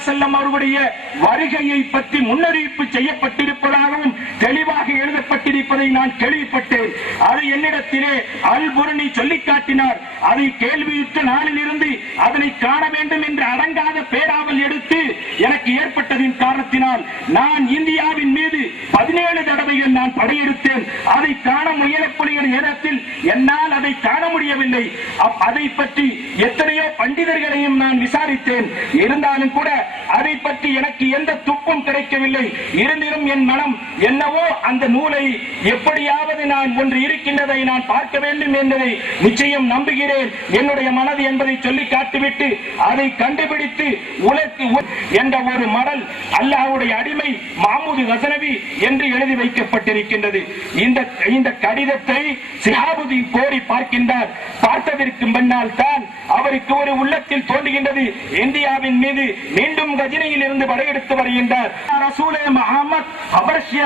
வஸல்லம் அவருடைய வருகையை பற்றி முன்னறிவிப்பு செய்யப்பட்டிருப்பதாகவும் தெளிவாக எழுதப்பட்டிருப்பதை நான் கேள்விப்பட்டேன். அது என்னிடத்திலே அல் புர்னி சொல்லிக் காட்டினார். அதை கேள்வியுற்ற நாளிலிருந்து அதனை காண வேண்டும் என்று அடங்காத பேராவல் எடுத்து எனக்கு ஏற்பட்டதின் காரணத்தினால் நான் இந்தியாவின் மீது 17 தடவைகள் நான் படையெடுத்தேன். அதை காண முயலக்கூடிய நேரத்தில் என்னால் அதை காண முடியவில்லை. அதை பற்றி எத்தனையோ பண்டிதர்களையும் நான் விசாரித்தேன். இருந்தாலும் கூட அதை பற்றி எனக்கு எந்த துப்பும் கிடைக்கவில்லை. இருந்திலும் என் மனம் என்னவோ அந்த நூலை எப்படியாவது நான் ஒன்று இருக்கின்றதை நான் பார்க்க வேண்டும் என்பதை நிச்சயம் நம்புகிறேன். என்னுடைய மனது என்பதை சொல்லி காட்டிவிட்டு அதை கண்டுபிடித்து உலக்கு என்ற ஒரு மடல் அல்லாஹ்வுடைய அடிமை மஹ்மூது கஸனவி என்று எழுதி வைக்கப்பட்டிருக்கின்றது. இந்த கடிதத்தை ஷிஹாபுதீன் கோரி பார்க்கின்றார். பார்த்ததற்கு பின்னால் தான் அவருக்கு ஒரு உள்ளத்தில் தோன்றுகின்றது, இந்தியாவின் மீது மீண்டும் கஜினியில் இருந்து படையெடுத்து வருகின்றார். ரசூலே முஹம்மத் அபர்ஷ்ய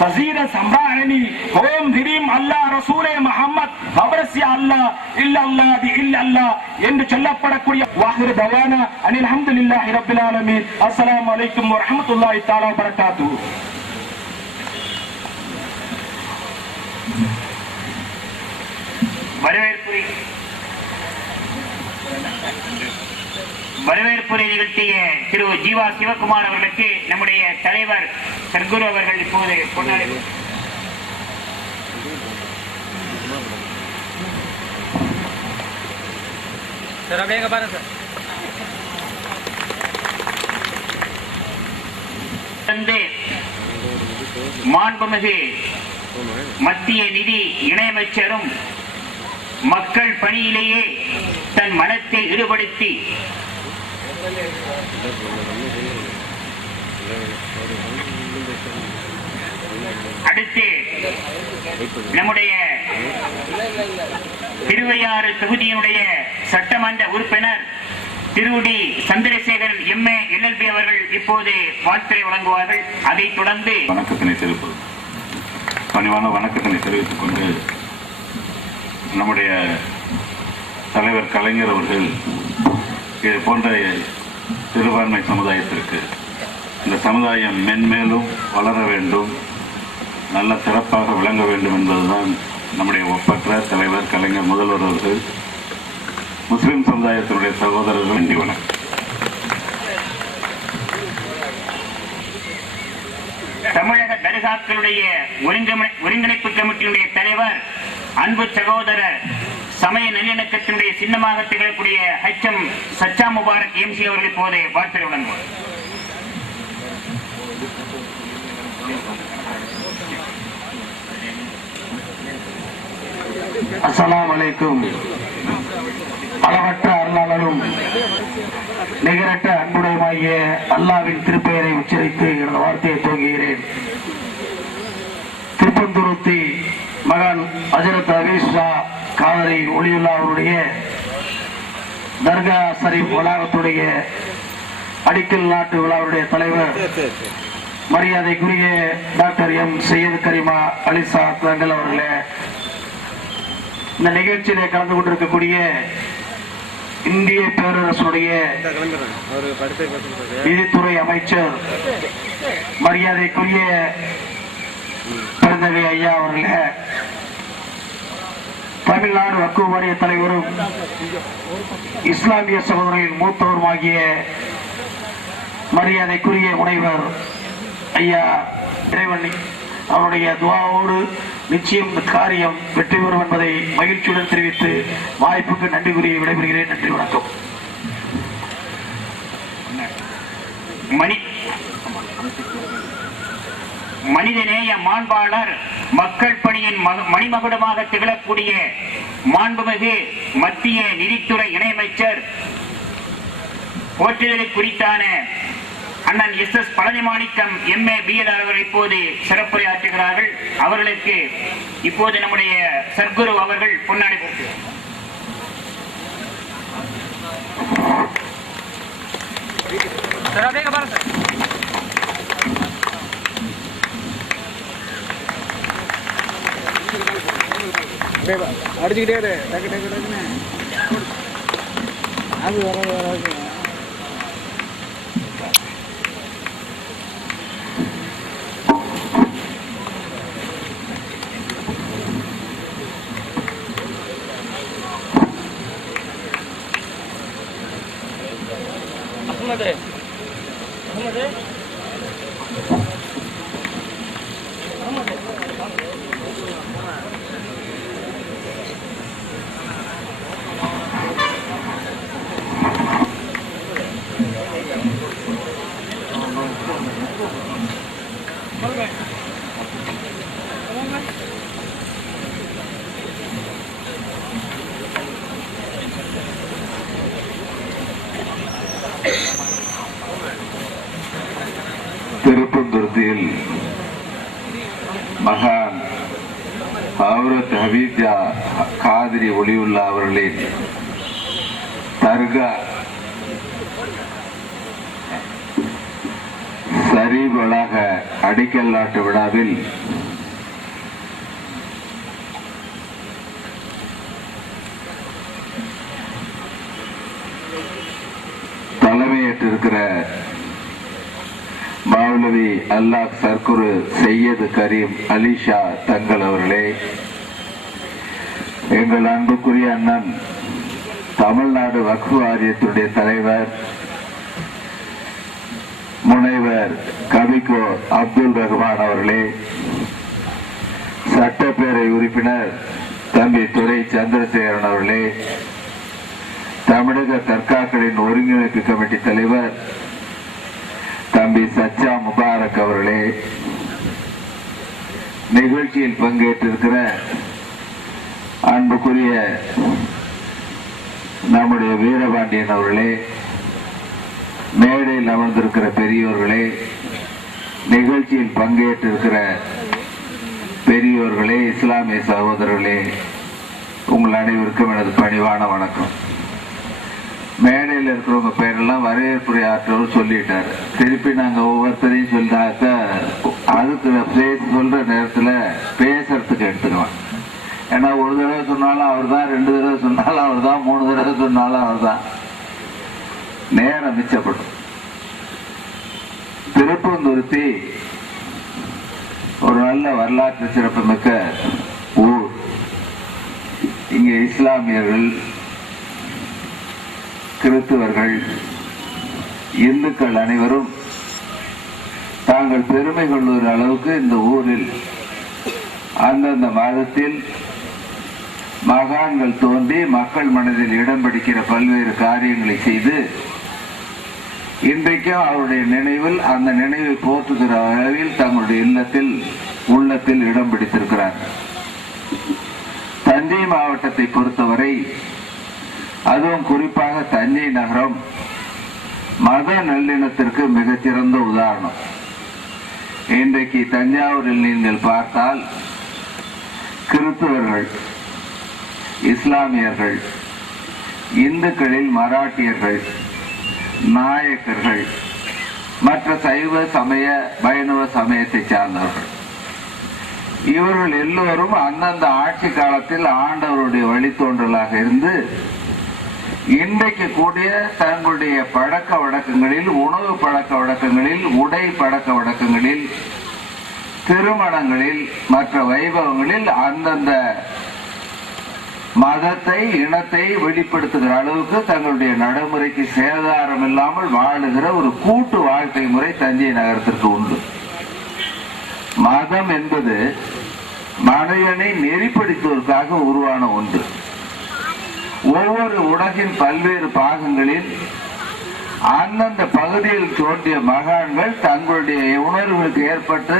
சசீர சம்ராணி ஓம் திரீம் அல்லாஹ் ரசூலே முஹம்மத் அபர்ஷ்ய அல்லாஹ் இல்லல்லாஹ் இல்லல்லாஹ் என்று சொல்லப்படக்கூடிய வாஹிர் தவானா அனில் ஹம்துலில்லாஹி ரப்பில் ஆலமீன். அஸ்ஸலாமு அலைக்கும் வ ரஹ்மத்துல்லாஹி தஆலா வ பரகாத்துஹு. வரவேற்புரை நிகழ்த்திய திரு ஜீவா சிவகுமார் அவர்களுக்கு நம்முடைய தலைவர் சர்க்குரு அவர்கள் இப்போது கொண்டாடி மாண்புமிகு மத்திய நிதி இணையமைச்சரும் மக்கள் பணியிலேயே தன் மனத்தை ஈடுபடுத்தி அடுத்து நம்முடைய திருவையாறு தொகுதியினுடைய சட்டமன்ற உறுப்பினர் திருடி சந்திரசேகரன் MA LLB அவர்கள் இப்போது வாழ்த்துரை வழங்குவார்கள். அதைத் தொடர்ந்து பணிவான வணக்கத்தினை தெரிவித்துக் கொண்டு நம்முடைய தலைவர் கலைஞர் அவர்கள் இது போன்ற சிறுபான்மை சமுதாயத்திற்கு இந்த சமுதாயம் மென்மேலும் வளர வேண்டும், நல்ல சிறப்பாக விளங்க வேண்டும் என்பதுதான் நம்முடைய ஒப்பற்ற தலைவர் கலைஞர் முதல்வர் அவர்கள் முஸ்லிம் சமுதாயத்தினுடைய சகோதரர்கள் நன்றி வணக்கம். தமிழக தரிசாக்களுடைய ஒருங்கிணைப்பு கமிட்டியுடைய தலைவர் அன்பு சகோதரர் சமய நல்லிணக்கத்தினுடைய சின்னமாக திகழக்கூடிய HM சச்சா முபாரக் MC அவர்கள் இப்போது வாழ்த்துரை வழங்குவார். அஸ்ஸலாமு அலைக்கும். அளவற்ற அருளாளரும் நிகரற்ற அன்புடையமாகிய அல்லாஹ்வின் திருப்பெயரை உச்சரித்து எனது வார்த்தையை துவங்குகிறேன். திருப்பந்துருத்தி மகான் ஹஜ்ரத் ஹபீஸ் ஷா காதரி ஒளியுல்லா அவருடைய தர்கா ஷரீப் வளாகத்துடைய அடிக்கல் நாட்டு விழாவுடைய தலைவர் மரியாதைக்குரிய டாக்டர் M சையது கரிமா அலிசா தங்கள் அவர்களே, இந்த நிகழ்ச்சியிலே கலந்து கொண்டிருக்கக்கூடிய இந்திய பேரரசுடைய நிதித்துறை அமைச்சர் மரியாதைக்குரிய பெருந்தகை ஐயா அவர்களே, தமிழ்நாடு வக்ஃப் வாரிய தலைவரும் இஸ்லாமிய சகோதரர்களின் மூத்தவருமாகிய மரியாதைக்குரிய முனைவர் ஐயா இறைவன் அவருடைய துஆவோடு நிச்சயம் இந்த காரியம் வெற்றி பெறும் என்பதை மகிழ்ச்சியுடன் தெரிவித்து வாய்ப்புக்கு நன்றி கூறி விடைபெறுகிறேன். நன்றி, வணக்கம். மனிதநேய மாண்பாளர் மக்கள் பணியின் மணிமகுடமாக திகழக்கூடிய மாண்புமிகு மத்திய நிதித்துறை இணையமைச்சர் போற்றுதலை குறித்தான அண்ணன் SS பழனிமாணிக்கம் MA BL அவர்கள் இப்போது சிறப்புரையாற்றுகிறார்கள். அவர்களுக்கு இப்போது நம்முடைய சர்க்குரு அவர்கள் பொன்னாடை போட்டுகிறார். அடிச்சுக்கிட்டே டக்கு டக்கு டக்குன்னு அது வர திருப்பந்துருத்தியில் மகான் ஹவ்ரத் ஹபீஜா காதிரி ஒளியுல்லா அவர்களின் தர்கா ஷரீப் வளாக அடிக்கல் நாட்டு விழாவில் தலைமையேற்றிருக்கிற மௌலவி அல்லாஹ் சர்க்குரு சையது கரீம் அலிஷா தங்கள் அவர்களே, எங்கள் அன்புக்குரிய அண்ணன் தமிழ்நாடு வக்ஃபு வாரியத்துடைய தலைவர் முனைவர் கவிக்கோ அப்துல் ரஹ்மான் அவர்களே, சட்டப்பேரவை உறுப்பினர் தம்பி துரை சந்திரசேகரன் அவர்களே, தமிழக தற்காக்களின் ஒருங்கிணைப்பு கமிட்டி தலைவர் தம்பி சச்சா முபாரக் அவர்களே, நிகழ்ச்சியில் பங்கேற்றிருக்கிற அன்புக்குரிய நம்முடைய வீரபாண்டியன் அவர்களே, மேடையில் அமர்ந்திருக்கிற பெரியோர்களே, நிகழ்ச்சியில் பங்கேற்றிருக்கிற பெரியோர்களே, இஸ்லாமிய சகோதரர்களே, உங்கள் அனைவருக்கும் எனது பணிவான வணக்கம். மேடையில் இருக்கிறவங்க பேரெல்லாம் வரவேற்புரை ஆற்றவர் சொல்லிட்டாரு. திருப்பி நாங்க ஒவ்வொருத்தரையும் சொல்றாக்க அதுக்கு சொல்ற நேரத்துல பேசுறதுக்கு எடுத்துக்கலாம். ஏன்னா ஒரு தடவை சொன்னாலும் அவர் தான், 2 தடவை சொன்னாலும் அவர் தான், 3 தடவை சொன்னாலும் அவர் தான், நேரம் மிச்சப்படும். திருப்பந்துருத்தி ஒரு நல்ல வரலாற்று சிறப்புமிக்க ஊர். இங்க இஸ்லாமியர்கள், கிறிஸ்தவர்கள், இந்துக்கள் அனைவரும் தாங்கள் பெருமை கொள்ளுகிற அளவுக்கு இந்த ஊரில் அந்தந்த மாதத்தில் மகான்கள் தோன்றி மக்கள் மனதில் இடம் பிடிக்கிற பல்வேறு காரியங்களை செய்து இன்றைக்கும் அவருடைய நினைவில் அந்த நினைவை போற்றுகிற அளவில் தங்களுடைய உள்ளத்தில் இடம் பிடித்திருக்கிறார். தஞ்சை மாவட்டத்தை பொறுத்தவரை, அதுவும் குறிப்பாக தஞ்சை நகரம் மத நல்லிணத்திற்கு மிகச்சிறந்த உதாரணம். இன்றைக்கு தஞ்சாவூரில் நீங்கள் பார்த்தால் கிறிஸ்தவர்கள், இஸ்லாமியர்கள், இந்துக்களில் மராட்டியர்கள், நாயக்கர்கள், மற்ற சைவ சமய வைணவ சமயத்தை சார்ந்தவர்கள், இவர்கள் எல்லோரும் அந்தந்த ஆட்சி காலத்தில் ஆண்டவருடைய வழித்தோன்றலாக இருந்து இன்றைக்கு கூடிய தங்களுடைய பழக்க வழக்கங்களில், உணவு பழக்க வழக்கங்களில், உடை பழக்க வழக்கங்களில், திருமணங்களில், மற்ற வைபவங்களில் அந்தந்த மதத்தை, இனத்தை வெளிப்படுத்துகிற அளவுக்கு தங்களுடைய நடைமுறைக்கு சேதாரம் இல்லாமல் வாழுகிற ஒரு கூட்டு வாழ்க்கை முறை தஞ்சை நகரத்திற்கு உண்டு. மதம் என்பது மனிதனை நெறிப்படுத்துவதற்காக உருவான ஒன்று. ஒவ்வொரு உலகின் பல்வேறு பாகங்களில் அந்தந்த பகுதியில் தோன்றிய மகான்கள் தங்களுடைய உணர்வுகளுக்கு ஏற்பட்டு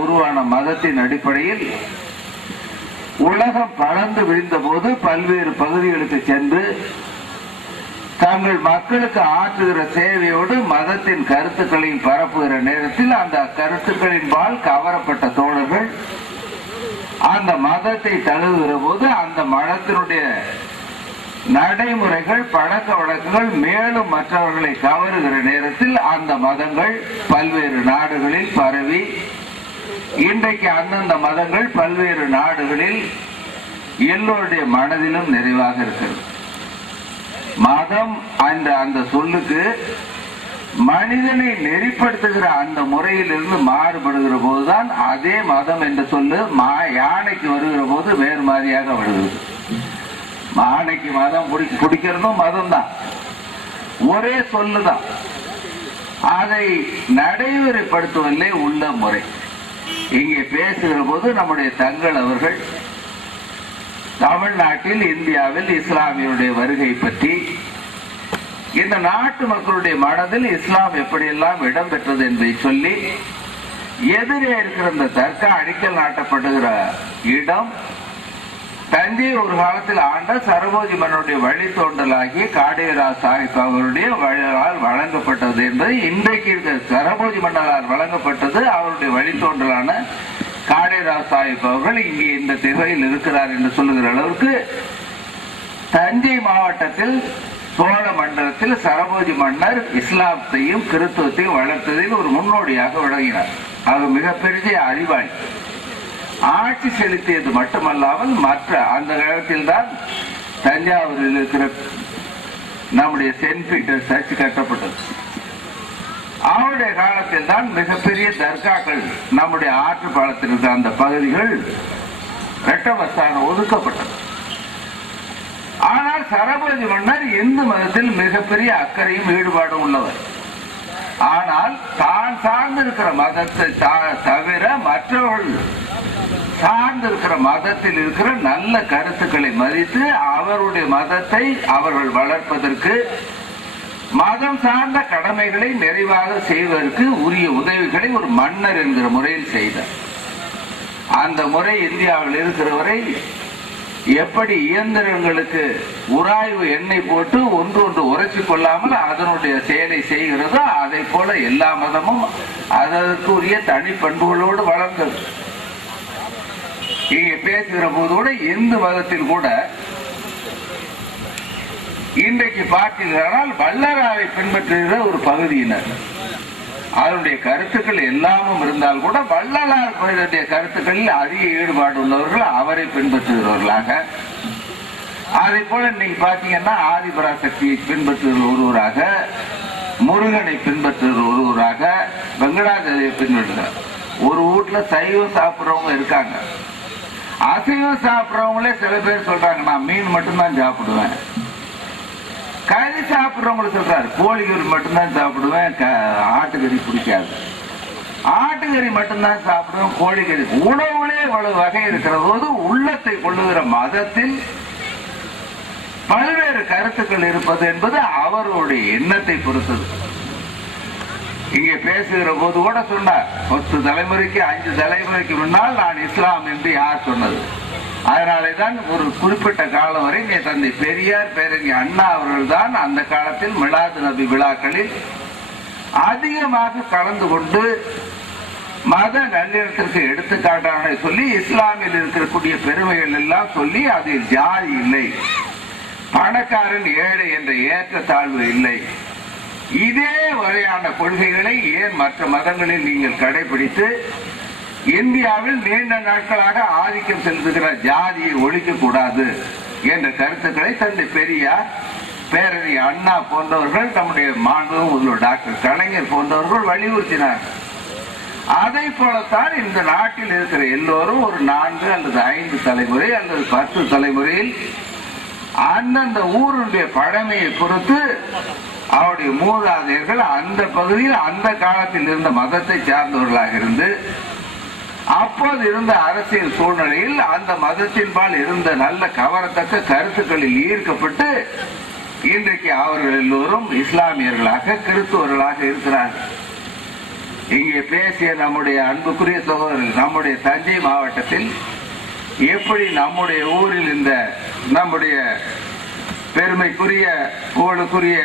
உருவான மதத்தின் அடிப்படையில் உலகம் பறந்து விழுந்த போது பல்வேறு பகுதிகளுக்கு சென்று தங்கள் மக்களுக்கு ஆற்றுகிற சேவையோடு மதத்தின் கருத்துக்களையும் பரப்புகிற நேரத்தில் அந்த கருத்துக்களின் பால் கவரப்பட்ட தோழர்கள் அந்த மதத்தை தழுவுகிற போது அந்த மதத்தினுடைய நடைமுறைகள், பழக்க வழக்கங்கள் மேலும் மற்றவர்களை கவருகிற நேரத்தில் அந்த மதங்கள் பல்வேறு நாடுகளில் பரவி இன்றைக்கு அந்தந்த மதங்கள் பல்வேறு நாடுகளில் எல்லோருடைய மனதிலும் நிறைவாக இருக்கிறது. மதம் அந்த சொல்லுக்கு மனிதனை நெறிப்படுத்துகிற அந்த முறையிலிருந்து மாறுபடுகிற போதுதான் அதே மதம் என்ற சொல்லு யானைக்கு வருகிற போது வேறு மாதிரியாக வருகிறது. யானைக்கு மதம் பிடிக்கிறதும் மதம் தான், ஒரே சொல்லுதான். அதை நடைமுறைப்படுத்துவதிலே உள்ள முறை. இங்கே பேசுகிற போது நம்முடைய தங்கள் அவர்கள் தமிழ்நாட்டில் இந்தியாவில் இஸ்லாமியருடைய வருகை பற்றி, இந்த நாட்டு மக்களுடைய மனதில் இஸ்லாம் எப்படியெல்லாம் இடம்பெற்றது என்பதை சொல்லி, எதிரே இருக்கிற இந்த தர்கா அடிக்கல் நாட்டப்படுகிற இடம் தஞ்சை ஒரு காலத்தில் ஆண்ட சரபோஜி மன்னனுடைய வழித்தோன்றலாகிய காடேராவ் சாஹிப் அவருடைய வழியால் வழங்கப்பட்டது என்பது இன்றைக்கு இருக்கிற சரபோஜி மன்னரால் வழங்கப்பட்டது. அவருடைய வழித்தோன்றலான காடேராவ் சாஹிப் அவர்கள் இங்கே இந்த திசையில் இருக்கிறார் என்று சொல்லுகிற அளவுக்கு தஞ்சை மாவட்டத்தில் சோழ மண்டலத்தில் சரபோஜி மன்னர் இஸ்லாத்தையும் கிறிஸ்துவத்தையும் வளர்த்ததில் ஒரு முன்னோடியாக விளங்கினார். அவர் மிகப்பெரிய அறிவாளி. ஆட்சி செலுத்தியது மட்டுமல்லாமல் மற்ற அந்த காலத்தில் தான் தஞ்சாவூரில் இருக்கிற நம்முடைய சென்ட் பீட்டர் சர்ச் கட்டப்பட்டது. அவருடைய காலத்தில் தான் மிகப்பெரிய தர்காக்கள் நம்முடைய ஆற்று பாலத்தில் இருக்கிற அந்த பகுதிகள் இரட்டவஸ்தானம் ஒதுக்கப்பட்டது. ஆனால் சரபோஜி மன்னர் இந்து மதத்தில் மிகப்பெரிய அக்கறையும் ஈடுபாடும் உள்ளவர். ஆனால் தான் சார்ந்திருக்கிற மதத்தை தவிர மற்றவர்கள் சார்ந்திருக்கிற மதத்தில் இருக்கிற நல்ல கருத்துக்களை மதித்து அவருடைய மதத்தை அவர்கள் வளர்ப்பதற்கு, மதம் சார்ந்த கடமைகளை நிறைவாக செய்வதற்கு உரிய உதவிகளை ஒரு மன்னர் என்கிற முறையில் செய்தார். அந்த முறை இந்தியாவில் இருக்கிறவரை எப்படி இயந்திரங்களுக்கு உராய்வு எண்ணெய் போட்டு ஒன்று உரைச்சு கொள்ளாமல் அதனுடைய செயலை செய்கிறதோ அதை போல எல்லா மதமும் அதற்குரிய தனி பண்புகளோடு வளர்ந்தது. இங்கே பேசுகிற போது கூட இந்து மதத்தில் கூட இன்றைக்கு பார்த்தீர்களால் வள்ளலாரை பின்பற்றுகிற ஒரு பகுதியினர், அதனுடைய கருத்துக்கள் எல்லாமும் இருந்தால் கூட வள்ளலார் கருத்துக்களில் அதிக ஈடுபாடு உள்ளவர்கள் அவரை பின்பற்றுகிறவர்களாக, அதை போல இன்னைக்கு பாத்தீங்கன்னா ஆதிபராசக்தியை பின்பற்றுகிற ஒருவராக, முருகனை பின்பற்றுகிற ஒருவராக, வெங்கடாஜலயை பின்பற்றுகிறார். ஒரு வீட்டுல சைவம் சாப்பிடுறவங்க இருக்காங்க, அசைவம் சாப்பிடுறவங்களே சில பேர் சொல்றாங்க நான் மீன் மட்டும்தான் சாப்பிடுவேன். கறி சாப்பிடுறவங்களுக்கு சொல்றாரு கோழிக்கறி மட்டும்தான் சாப்பிடுவேன், ஆட்டுக்கறி பிடிக்காது. ஆட்டுக்கறி மட்டும்தான் சாப்பிடுவேன், கோழிக்கறி. உணவுலே இவ்வளவு வகை இருக்கிற போது உள்ளத்தை கொள்ளுகிற மதத்தில் பல்வேறு கருத்துக்கள் இருப்பது என்பது அவருடைய எண்ணத்தை பொறுத்தது. இங்கே பேசுகிற போது கூட சொன்னார், 10 தலைமுறைக்கு 5 தலைமுறைக்கு முன்னால் நான் இஸ்லாம் என்று யார் சொன்னது? அதனாலேதான் ஒரு குறிப்பிட்ட காலம் வரை தந்தை பெரியார் பேரறிஞர் அண்ணா அவர்கள் தான் அந்த காலத்தில் மிலாது நபி விழாக்களில் அதிகமாக கலந்து கொண்டு மத நல்லிணத்திற்கு எடுத்துக்காட்டான சொல்லி இஸ்லாமில் இருக்கக்கூடிய பெருமைகள் எல்லாம் சொல்லி அதில் ஜாதி இல்லை, பணக்காரன் ஏழை என்ற ஏற்றத்தாழ்வு இல்லை, இதே வகையான கொள்கைகளை ஏன் மற்ற மதங்களில் நீங்கள் கடைபிடித்து இந்தியாவில் நீண்ட நாட்களாக ஆதிக்கம் செலுத்துகிற ஜாதியை ஒழிக்க கூடாது என்ற கருத்துக்களை தந்தை பெரியார் பேரறிஞர் அண்ணா போன்றவர்கள், நம்முடைய மாண்பு டாக்டர் கலைஞர் போன்றவர்கள் வலியுறுத்தினார். அதை போலத்தான் இந்த நாட்டில் இருக்கிற எல்லோரும் ஒரு 4 அல்லது 5 தலைமுறை அல்லது 10 தலைமுறையில் அந்தந்த ஊருடைய பழமையை பொறுத்து அவருடைய மூதாதையர்கள் அந்த பகுதியில் அந்த காலத்தில் இருந்த மதத்தை சார்ந்தவர்களாக இருந்து அப்போது இருந்த அரசியல் சூழ்நிலையில் அந்த மதத்தின்பால் இருந்த நல்ல கவரத்தக்க கருத்துக்களில் ஈர்க்கப்பட்டு இன்றைக்கு அவர்கள் எல்லோரும் இஸ்லாமியர்களாக கிறிஸ்துவர்களாக இருக்கிறார்கள். இங்கே பேசிய நம்முடைய அன்புக்குரிய சகோதரர்கள், நம்முடைய தஞ்சை மாவட்டத்தில் எப்படி நம்முடைய ஊரில் இந்த நம்முடைய பெருமைக்குரிய புகழுக்குரிய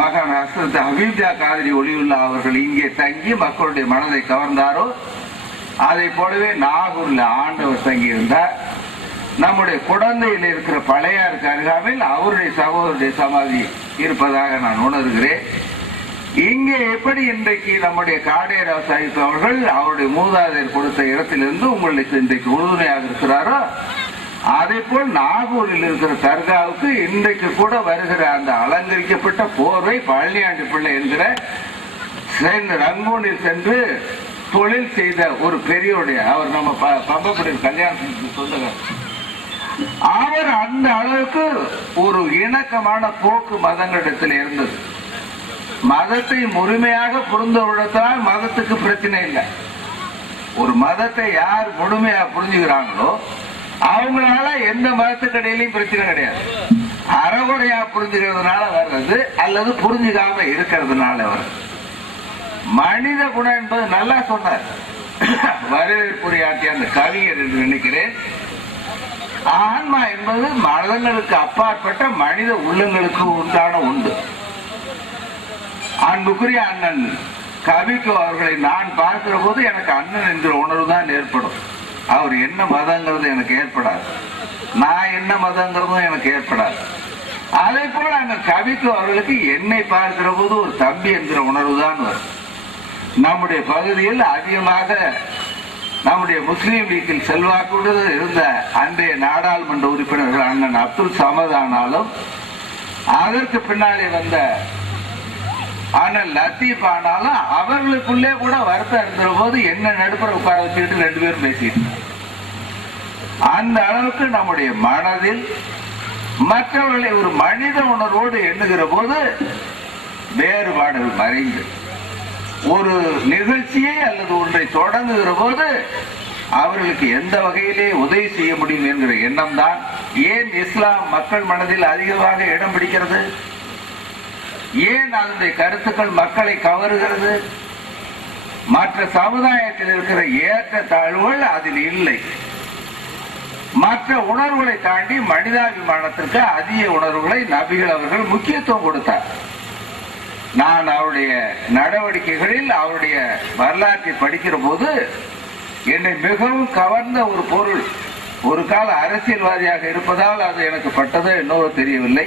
மகன் ஹஸ்ரத் ஹபீப்ஜா காதிரி ஒளியுல்லா அவர்கள் இங்கே தங்கி மக்களுடைய மனதை கவர்ந்தாரோ, அதை போலவே நாகூர்ல ஆண்டவர் தங்கி இருந்தார். நம்முடைய குழந்தையில் இருக்கிற பழையாருக்கு அருகாமையில் அவருடைய சகோதரருடைய சமாதி இருப்பதாக நான் உணர்கிறேன். இங்கே எப்படி இன்றைக்கு நம்முடைய காடேராவ் சாஹிப் அவர்கள் அவருடைய மூதாதையர் கொடுத்த இடத்திலிருந்து உங்களுக்கு இன்றைக்கு உறுதுணையாக இருக்கிறாரோ, அதே போல் நாகூரில் இருக்கிற தர்காவுக்கு இன்றைக்கு கூட வருகிற அந்த அலங்கரிக்கப்பட்ட போர்வை பழனியாண்டி பிள்ளை என்கிற ரங்கூனில் சென்று தொழில் செய்த ஒரு பெரியோடைய, அவர் நம்ம பம்பப்படி கல்யாணத்துக்கு சொல்லுங்க, அவர் அந்த அளவுக்கு ஒரு இணக்கமான போக்கு மதங்களிடத்தில் இருந்தது. மதத்தை முழுமையாக புரிந்து விடத்தால் மதத்துக்கு பிரச்சனை இல்லை. ஒரு மதத்தை யார் முழுமையா புரிஞ்சுக்கிறாங்களோ அவங்களால எந்த மதத்துக்கு இடையிலையும் பிரச்சனை கிடையாது. அறகுறையா புரிஞ்சுக்கிறதுனால வர்றது அல்லது புரிஞ்சுக்காம இருக்கிறதுனால வர்றது. மனித குணம் என்பது நல்லா சொன்னார் வரவேற்புரையாற்றிய அந்த கவிஞர் என்று நினைக்கிறேன். ஆன்மா என்பது மதங்களுக்கு அப்பாற்பட்ட மனித உள்ளங்களுக்கு உண்டான உண்டு. அன்புக்குரிய அண்ணன் கவிக்கு அவர்களை நான் பார்க்கிற போது எனக்கு அண்ணன் என்கிற உணர்வு தான் ஏற்படும். அவர் என்ன மதங்கிறது எனக்கு ஏற்படாது, நான் என்ன மதங்கிறதும் எனக்கு ஏற்படாது. அதே போல அண்ணன் கவிக்கு அவர்களுக்கு என்னை பார்க்கிற போது ஒரு தம்பி என்கிற உணர்வு தான் வரும். நம்முடைய பகுதியில் அதிகமாக நம்முடைய முஸ்லீம் லீக்கில் செல்வாக்குடன் இருந்த அன்றைய நாடாளுமன்ற உறுப்பினர்கள் அண்ணன் அப்துல் சமத் ஆனாலும் அதற்கு பின்னாலே வந்த அண்ணன் லத்தீப் ஆனாலும் அவர்களுக்குள்ளே கூட வருத்தம் இருக்கிற போது என்ன நடுப்புற உட்கார வச்சுக்கிட்டு 2 பேரும் பேசிட்டு அந்த அளவுக்கு நம்முடைய மனதில் மற்றவர்களை ஒரு மனித உணர்வோடு எண்ணுகிற போது வேறுபாடுகள் மறைந்து ஒரு நிகழ்ச்சியை அல்லது ஒன்றை தொடங்குகிற போது அவர்களுக்கு எந்த வகையிலே உதவி செய்ய முடியும் என்கிற எண்ணம் தான். ஏன் இஸ்லாம் மக்கள் மனதில் அதிகமாக இடம் பிடிக்கிறது? ஏன் அதனுடைய கருத்துக்கள் மக்களை கவருகிறது? மற்ற சமுதாயத்தில் இருக்கிற ஏற்ற தாழ்வுகள் அதில் இல்லை. மற்ற உணர்வுகளை தாண்டி மனிதாபிமானத்திற்கு அதிக உணர்வுகளை நபிகள் அவர்கள் முக்கியத்துவம் கொடுத்தார். நான் அவருடைய நடவடிக்கைகளில் அவருடைய வரலாற்றை படிக்கிற போது என்னை மிகவும் கவர்ந்த ஒரு பொருள், ஒரு கால அரசியல்வாதியாக இருப்பதால் அது எனக்கு பட்டதோ என்னவோ தெரியவில்லை.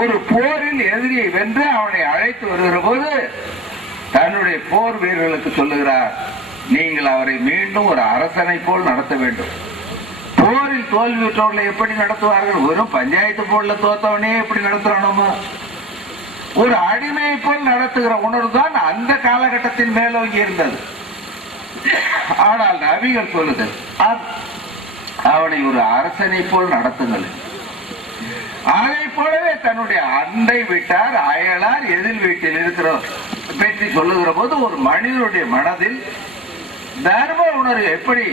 ஒரு போரில் எதிரியை வென்று அவனை அழைத்து வருகிற போது தன்னுடைய போர் வீரர்களுக்கு சொல்லுகிறார், நீங்கள் அவரை மீண்டும் ஒரு அரசனை போல் நடத்த வேண்டும். போரில் தோல்வியுற்றவர்களை எப்படி நடத்துவார்கள்? வெறும் பஞ்சாயத்து போர்ல தோத்தவனே எப்படி நடத்துறானோமா? ஒரு அடிமையை போல் நடத்துகிற உணர்வு தான் அந்த காலகட்டத்தில் மேலோங்கி இருந்தது. ஆனால் நபிகள் சொல்லுதல் அவனை ஒரு அரசனை போல் நடத்துங்கள். அதை போலவே தன்னுடைய அண்டை வீட்டார், அயலார், எதிர் வீட்டில் இருக்கிற பற்றி சொல்லுகிற போது ஒரு மனிதனுடைய மனதில் தர்ம உணர்வு எப்படி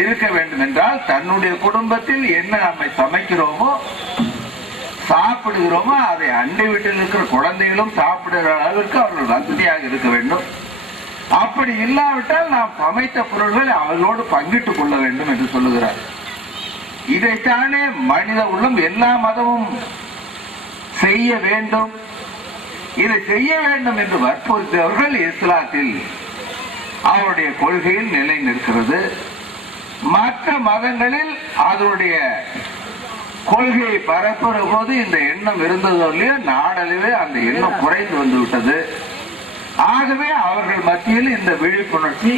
இருக்க வேண்டும் என்றால் தன்னுடைய குடும்பத்தில் என்ன நம்மை சமைக்கிறோமோ சாப்பிடுகிறோமோ அதை அண்டை வீட்டில் இருக்கிற குழந்தைகளும் சாப்பிடுகிற அளவிற்கு அவர்கள் வசதியாக இருக்க வேண்டும். அப்படி இல்லாவிட்டால் நாம் சமைத்த பொருள்களை அவர்களோடு பங்கிட்டுக் கொள்ள வேண்டும் என்று சொல்லுகிறார். இதைத்தானே மனித உள்ளம் எல்லா மதமும் செய்ய வேண்டும். இதை செய்ய வேண்டும் என்று வற்புறுத்தியவர்கள் இஸ்லாத்தில் அவருடைய கொள்கையில் நிலை நிற்கிறது. மற்ற மதங்களில் அதனுடைய கொள்கையை பரப்புற போது இந்த எண்ணம் இருந்ததோ இல்லையோ நாடளவே அந்த எண்ணம் குறைந்து வந்து விட்டது. ஆகவே அவர்கள் மத்தியில் இந்த விழிப்புணர்ச்சி,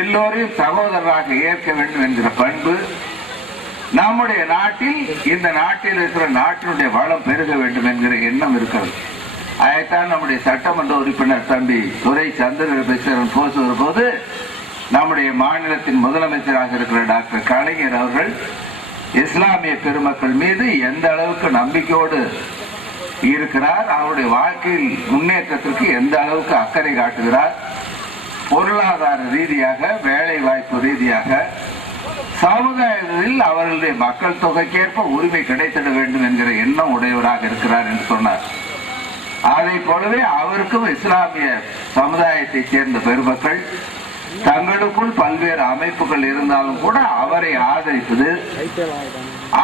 எல்லோரையும் சகோதரராக ஏற்க வேண்டும் என்கிற பண்பு நம்முடைய நாட்டில், இந்த நாட்டில் இருக்கிற நாட்டினுடைய வளம் பெருக வேண்டும் என்கிற எண்ணம் இருக்கிறது. அதைத்தான் நம்முடைய சட்டமன்ற உறுப்பினர் தம்பி துரை சந்திரசேகரன் பேசுகிற போது நம்முடைய மாநிலத்தின் முதலமைச்சராக இருக்கிற டாக்டர் கலைஞர் அவர்கள் இஸ்லாமிய பெருமக்கள் மீது எந்த அளவுக்கு நம்பிக்கையோடு இருக்கிறார், அவருடைய வாழ்க்கையில் முன்னேற்றத்திற்கு எந்த அளவுக்கு அக்கறை காட்டுகிறார், பொருளாதார ரீதியாக, வேலை வாய்ப்பு ரீதியாக, சமுதாயத்தில் அவர்களுடைய மக்கள் தொகைக்கேற்ப உரிமை கிடைத்திட வேண்டும் என்கிற எண்ணம் உடையவராக இருக்கிறார் என்று சொன்னார். அதை போலவே அவருக்கும் இஸ்லாமிய சமுதாயத்தை சேர்ந்த பெருமக்கள் தங்களுக்குள் பல்வேறு அமைப்புகள் இருந்தாலும் கூட அவரை ஆதரிப்பது,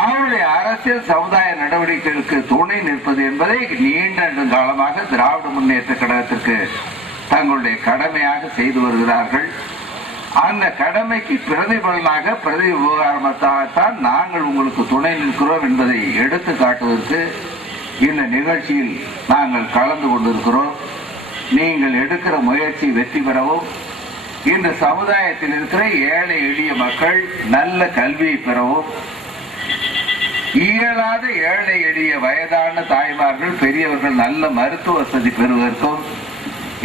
அவருடைய அரசியல் சமுதாய நடவடிக்கைகளுக்கு துணை நிற்பது என்பதை நீண்ட காலமாக திராவிட முன்னேற்ற கழகத்திற்கு தங்களுடைய கடமையாக செய்து வருகிறார்கள். அந்த கடமைக்கு பிரதிபலனாக பிரதி விவகாரமாகத்தான் நாங்கள் உங்களுக்கு துணை நிற்கிறோம் என்பதை எடுத்து காட்டுவதற்கு இந்த நிகழ்ச்சியில் நாங்கள் கலந்து கொண்டிருக்கிறோம். நீங்கள் எடுக்கிற முயற்சி வெற்றி பெறவும், இந்த சமுதாயத்தில் இருக்கிற ஏழை எளிய மக்கள் நல்ல கல்வியை பெறவும், இயலாத ஏழை எளிய வயதான தாய்மார்கள் பெரியவர்கள் நல்ல மருத்துவ வசதி பெறுவதற்கும்,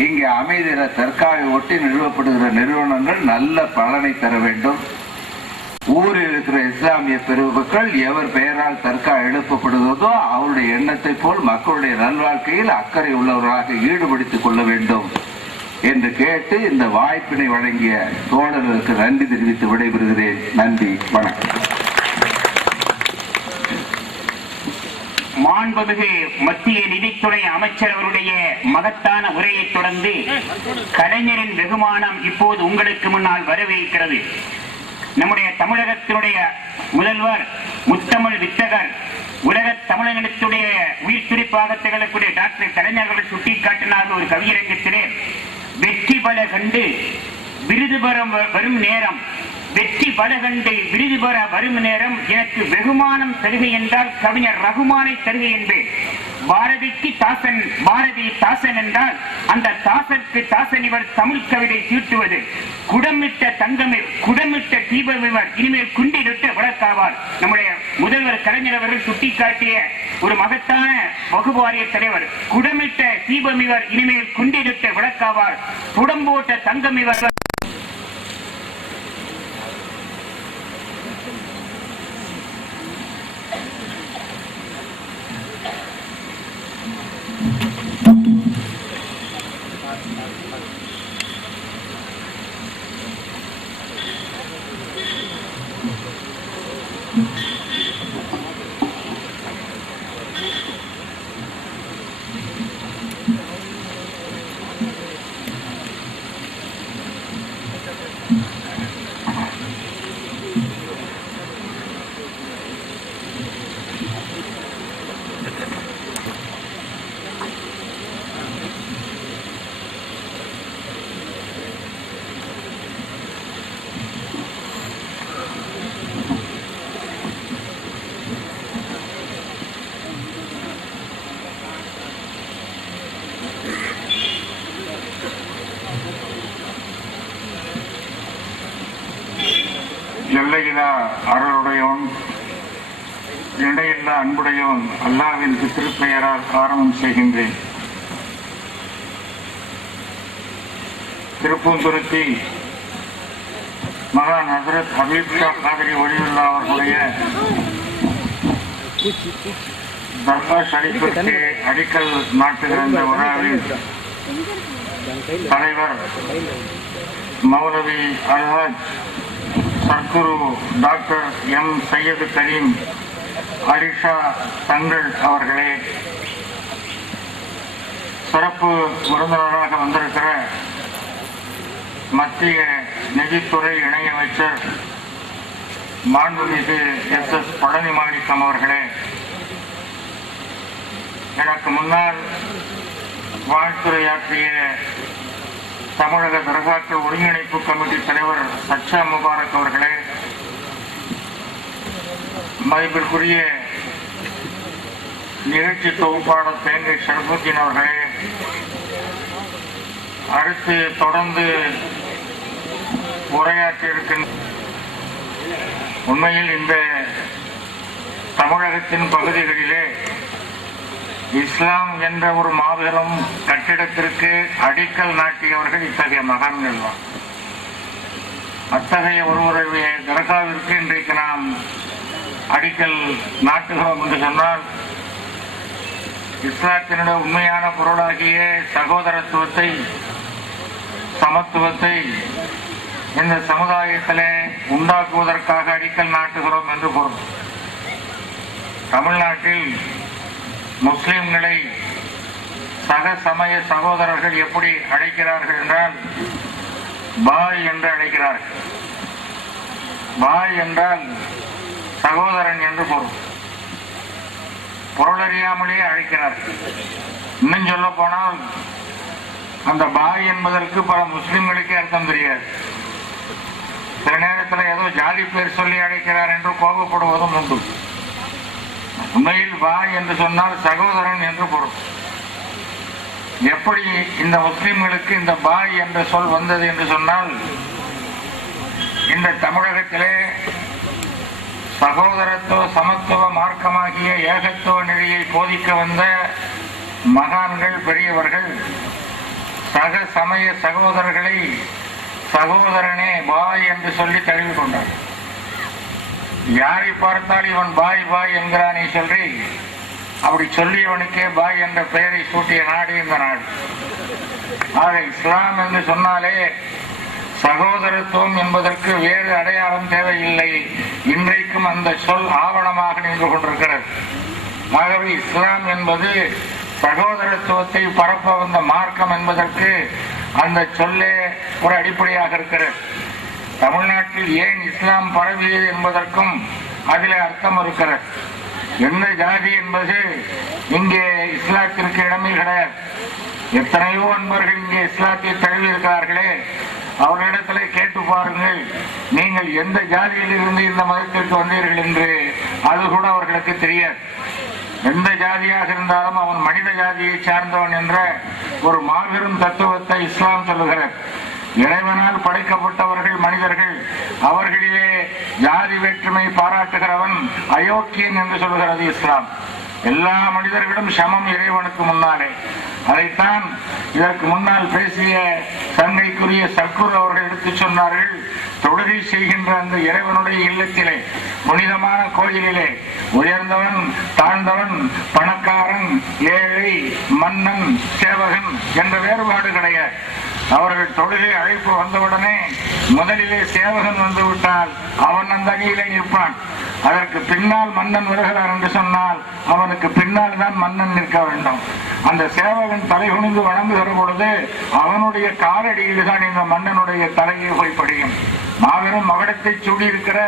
இங்கே அமைதிர தற்காவை ஒட்டி நிறுவப்படுகிற நிறுவனங்கள் நல்ல பலனை தர வேண்டும். ஊரில் இருக்கிற இஸ்லாமிய பெருமக்கள் எவர் பெயரால் தர்கா எழுப்பப்படுவதோ அவருடைய எண்ணத்தை போல் மக்களுடைய நல்வாழ்க்கையில் அக்கறை உள்ளவர்களாக ஈடுபடுத்திக் கொள்ள வேண்டும் என்று கேட்டு இந்த வாய்ப்பினை வழங்கிய தோழர்களுக்கு நன்றி தெரிவித்து விடைபெறுகிறேன். நன்றி, வணக்கம். மாண்புமிகு மத்திய நிதித்துறை அமைச்சர் அவருடைய மகத்தான உரையை தொடர்ந்து கலைஞரின் வெகுமானம் இப்போது உங்களுக்கு முன்னால் வரவேற்கிறது. நம்முடைய தமிழகத்தினுடைய முதல்வர், முத்தமிழ் வித்தகர், உலக தமிழகத்துடைய உயிர் துடிப்பாக திகழக்கூடிய டாக்டர் கலைஞர் அவர்கள் சுட்டிக்காட்டினார் ஒரு கவியரங்கத்திலே, வெற்றி பல கண்டு விருது பெற வரும் நேரம், வெற்றி பல கண்டு விருது பெற வரும் நேரம் எனக்கு வெகுமானம் தருகை என்றால் கவிஞர் ரகுமானை தருகை என்பேன். பாரதிக்கு தாசன், பாரதி தாசன் என்றால் அந்த தாசற்கு தாசன் இவர் தமிழ் கவிதை தீட்டுவது. குடமிட்ட தங்கமே, குடமிட்ட தீபம் இவர் இனிமேல் குண்டிலிட்டு விளக்காவார். நம்முடைய முதல்வர் கலைஞர் அவர்கள் சுட்டிக்காட்டிய ஒரு மகத்தான வகுப்பாரிய தலைவர். குடமிட்ட தீபம் இவர் இனிமேல் குண்டிலிட்டு விளக்காவார். புடம்போட்ட தங்கம் இவர். எல்லையில்லா அருளுடையவன், இடையில்லா அன்புடையவன் அல்லாஹ்வின் திருப்பெயரால் ஆரம்பம் செய்கின்றேன். திருப்பூந்துருத்தி மகான் ஹசரத் ஹபீப் ஷா காதிரி வலியுல்லா அவர்களுடைய தர்கா ஷரீஃபிற்கு அடிக்கல் நாட்டுகிற இந்த விழாவில் தலைவர் மௌலவி அல்ஹாஜ் சர்க்குரு டாக்டர் எம் சையது கரீம் அரிஷா தங்கள் அவர்களே, சிறப்பு விருந்தினராக வந்திருக்கிற மத்திய நிதித்துறை இணையமைச்சர் மாண்புமிகு எஸ்.எஸ். பழனிமாணிக்கம் அவர்களே, எனக்கு முன்னால் வாழ்த்துரையாற்றிய தமிழக தர்காக்கள் ஒருங்கிணைப்பு கமிட்டி தலைவர் சச்சா முபாரக் அவர்களே, மதிப்பிற்குரிய நிகழ்ச்சி தொகுப்பாளர் தேங்கை ஷர்புத்தீன் அவர்களே, அடுத்து தொடர்ந்து உரையாற்றியிருக்கின்ற உண்மையில் இந்த தமிழகத்தின் பகுதிகளிலே இஸ்லாம் என்ற ஒரு மாபெரும் கட்டிடத்திற்கு அடிக்கல் நாட்டியவர்கள் இத்தகைய மகான்கள் தான். அத்தகைய ஒருவருடைய தர்காவிற்கு இன்றைக்கு நாம் அடிக்கல் நாட்டுகிறோம் என்று சொன்னால், இஸ்லாத்தினுடைய உண்மையான பொருளாகிய சகோதரத்துவத்தை, சமத்துவத்தை இந்த சமுதாயத்திலே உண்டாக்குவதற்காக அடிக்கல் நாட்டுகிறோம் என்று பொருள். தமிழ்நாட்டில் முஸ்லிம்களை சக சமய சகோதரர்கள் எப்படி அழைக்கிறார்கள் என்றால், பாய் என்று அழைக்கிறார்கள். பாய் என்றால் சகோதரன் என்று பொருள். பொருளறியாமலே அழைக்கிறார்கள். இன்னும் சொல்ல போனால் அந்த பாய் என்பதற்கு பல முஸ்லிம்களுக்கே அர்த்தம் தெரியாது. சில நேரத்தில் ஏதோ ஜாதி பேர் சொல்லி அழைக்கிறார் என்று கோபப்படுவதும் உண்டு. உண்மையில் பாய் என்று சொன்னால் சகோதரன் என்று பொருள். எப்படி இந்த முஸ்லிம்களுக்கு இந்த பாய் என்ற சொல் வந்தது என்று சொன்னால், இந்த தமிழகத்திலே சகோதரத்துவ சமத்துவ மார்க்கமாகிய ஏகத்துவ நெறியை போதிக்க வந்த மகான்கள், பெரியவர்கள் சக சமய சகோதரர்களை சகோதரனே பாய் என்று சொல்லி தழுவி கொண்டார். யாரை பார்த்தால் இவன் பாய் பாய் என்கிறானே சொல்லி அப்படி சொல்லியவனுக்கே பாய் என்ற பெயரை சூட்டிய நாடு இந்த நாடு. ஆக இஸ்லாம் என்று சொன்னாலே சகோதரத்துவம் என்பதற்கு வேறு அடையாளம் தேவையில்லை. இன்றைக்கும் அந்த சொல் ஆவணமாக நின்று கொண்டிருக்கிறது. ஆகவே இஸ்லாம் என்பது சகோதரத்துவத்தை பரப்ப வந்த மார்க்கம் என்பதற்கு அந்த சொல்லே ஒரு அடிப்படையாக இருக்கிறது. தமிழ்நாட்டில் ஏன் இஸ்லாம் பரவியது என்பதற்கும் அதிலே அர்த்தம் இருக்கிறது. எந்த ஜாதி என்பது இங்கே இஸ்லாத்திற்கு இடமே கிடையாது. எத்தனையோ அன்பர்கள் இங்கே இஸ்லாத்தை தழுவி இருக்கிறார்களே, அவர்களிடத்தில் கேட்டு பாருங்கள், நீங்கள் எந்த ஜாதியில் இருந்து இந்த மதத்திற்கு வந்தீர்கள் என்று. அது கூட அவர்களுக்கு தெரியாது. எந்த ஜாதியாக இருந்தாலும் அவன் மனித ஜாதியை சார்ந்தவன் என்ற ஒரு மாபெரும் தத்துவத்தை இஸ்லாம் சொல்லுகிறது. இறைவனால் படைக்கப்பட்டவர்கள் மனிதர்கள், அவர்களிலே ஜாதி வேற்றுமை பாராட்டுகிறவன் அயோக்கியன் என்று சொல்லுகிறது இஸ்லாம். எல்லா மனிதர்களும் சமம் இறைவனுக்கு முன்னாலே. அதைத்தான் இதற்கு முன்னால் பேசிய சங்கைக்குரிய சர்க்குர் அவர்கள் எடுத்து சொன்னார்கள். தொழுகை செய்கின்ற அந்த இறைவனுடைய இல்லத்திலே, புனிதமான கோயிலிலே உயர்ந்தவன் தாழ்ந்தவன், பணக்காரன் ஏழை, மன்னன் சேவகன் என்ற வேறுபாடு கிடையாது. அவர்கள் தொழுகை அழைப்பு வந்தவுடனே முதலிலே சேவகன் வந்துவிட்டால் அவன் அந்த அணியிலே நிற்பான். அதற்கு பின்னால் மன்னன் வருகிறார் என்று சொன்னால் அவனுக்கு பின்னால் தான் மன்னன் நிற்க வேண்டும். அந்த சேவகன் தலை குனிந்து வணங்குகிற பொழுது அவனுடைய காலடியில் தான் இந்த மன்னனுடைய தலையை போய் படியும். மாபெரும் மகுடத்தை சூடியிருக்கிற